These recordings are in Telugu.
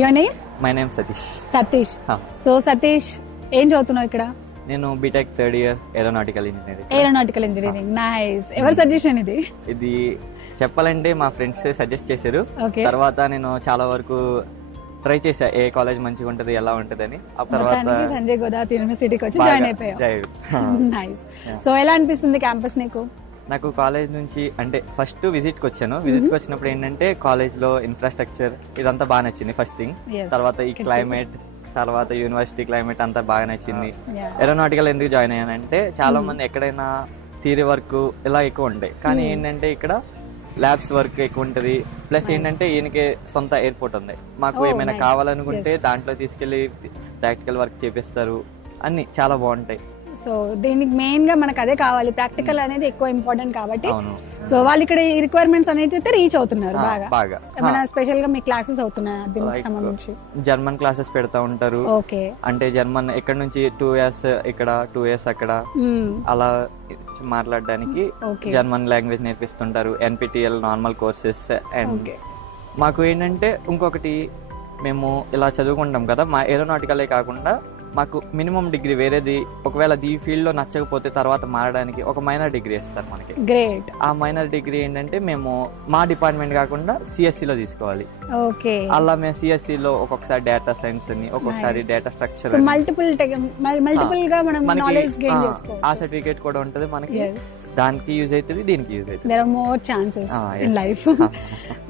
Your name? My name Satish. Satish. So Satish ఏం చదువుతున్నావు ఇక్కడ? నేను BTech third year aeronautical engineering. Nice. ఎవరు సజెషన్ ఇది? ఇది చెప్పాలంటే మా ఫ్రెండ్స్ సజెస్ట్ చేశారు. తర్వాత నేను చాలా వరకు ట్రై చేశా ఏ కాలేజ్ మంచిగా ఉంటది ఎలా ఉంటదని. ఆ తర్వాత సంజయ్ గోదావరి యూనివర్సిటీకి వచ్చి జాయిన్ అయిపోయావు. నైస్. సో ఎలా అనిపిస్తుంది క్యాంపస్ నీకు? నాకు కాలేజ్ నుంచి అంటే ఫస్ట్ విజిట్ కి వచ్చాను. విజిట్ కి వచ్చినప్పుడు ఏంటంటే కాలేజ్ లో ఇన్ఫ్రాస్ట్రక్చర్ ఇదంతా బాగా నచ్చింది ఫస్ట్ థింగ్. తర్వాత ఈ క్లైమేట్, తర్వాత యూనివర్సిటీ క్లైమేట్ అంతా బాగా నచ్చింది. ఏరోనాటికల్ ఎందుకు జాయిన్ అయ్యానంటే చాలా మంది ఎక్కడైనా థియరీ వర్క్ ఇలా ఎక్కువ ఉంటాయి, కానీ ఏంటంటే ఇక్కడ ల్యాబ్స్ వర్క్ ఎక్కువ ఉంటది. ప్లస్ ఏంటంటే ఈయనకి సొంత ఎయిర్పోర్ట్ ఉంది. మాకు ఏమైనా కావాలనుకుంటే దాంట్లో తీసుకెళ్లి ప్రాక్టికల్ వర్క్ చేపిస్తారు. అన్ని చాలా బాగుంటాయి. సో దీనికి మెయిన్ గా మనకు అదే కావాలి, ప్రాక్టికల్ అనేది ఎక్కువ ఇంపార్టెంట్ కాబట్టి. సో వాళ్ళు ఇక్కడ ఈ రిక్వైర్మెంట్స్ అనేది రీచ్ అవుతున్నారు బాగా. ఏమైనా స్పెషల్ గా మీ క్లాసెస్ అవుతున్నాయి దీనికి సంబంధించి? జర్మన్ క్లాసెస్ పెడతా ఉంటారు. అంటే జర్మన్ ఇక్కడ నుంచి 2 years ఇక్కడ 2 years అక్కడ అలా మాట్లాడడానికి జర్మన్ లాంగ్వేజ్ నేర్పిస్తుంటారు. NPTEL normal courses. అండ్ మాకు ఏంటంటే ఇంకొకటి, మేము ఇలా చదువుకుంటాం కదా, మా ఏరోనాటికలే కాకుండా మాకు మినిమం డిగ్రీ వేరేది ఒకవేళ ఈ ఫీల్డ్ లో నచ్చకపోతే తర్వాత మారడానికి ఒక మైనర్ డిగ్రీ ఇస్తారు మనకి. గ్రేట్. ఆ మైనర్ డిగ్రీ ఏంటంటే మేము మా డిపార్ట్మెంట్ కాకుండా CSE లో తీసుకోవాలి. అలా మేము CSE లో ఒక్కొక్కసారి డేటా సైన్స్ అని, ఒక్కొక్కసారి డేటా స్ట్రక్చర్, మల్టిపుల్ గా మనం నాలెడ్జ్ గెయిన్ చేసుకోవచ్చు. ఆ సర్టిఫికేట్ కూడా ఉంటది మనకి. దానికి యూజ్ అవుతుంది, దీనికి యూజ్ అవుతుంది. There are more chances in life.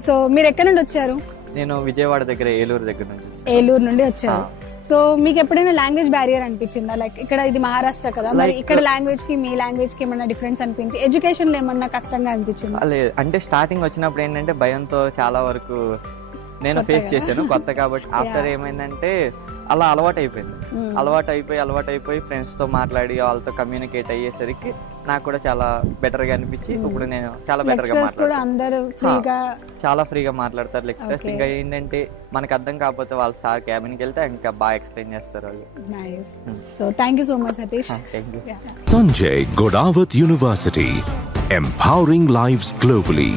So మీరు ఎక్కడ నుండి వచ్చారు? నేను విజయవాడ దగ్గర ఏలూరు దగ్గర నుంచి. ఏలూరు నుండి వచ్చారు. సో మీకు ఎప్పుడైనా లాంగ్వేజ్ బ్యారియర్ అనిపించిందా? లైక్ ఇక్కడ ఇది మహారాష్ట్ర కదా, మరి ఇక్కడ లాంగ్వేజ్ కి మీ లాంగ్వేజ్ కి ఏమన్నా డిఫరెన్స్ అనిపించి, ఎడ్యుకేషన్ లో ఏమన్నా కష్టంగా అనిపించిందా? లేదు, అంటే స్టార్టింగ్ వచ్చినప్పుడు ఏంటంటే భయంతో చాలా వరకు నేను ఫేస్ చేశాను, కొత్త కాబట్టి. ఆఫ్టర్ ఏమైందంటే అలా అలవాటు అయిపోయి ఫ్రెండ్స్ తో మాట్లాడి వాళ్ళతో కమ్యూనికేట్ అయ్యేసరికి నాకు కూడా చాలా బెటర్ గా అనిపించి ఇప్పుడు నేను చాలా బెటర్ గా చాలా ఫ్రీగా మాట్లాడతారు లెక్చరర్స్. ఇంకా ఏంటంటే మనకు అర్థం కాకపోతే వాళ్ళ సార్ క్యాబిన్ కి వెళ్తే ఇంకా బాగా ఎక్స్ప్లెయిన్ చేస్తారు వాళ్ళు. So thank you so much Satish. Sanjay Godawat University, empowering lives globally.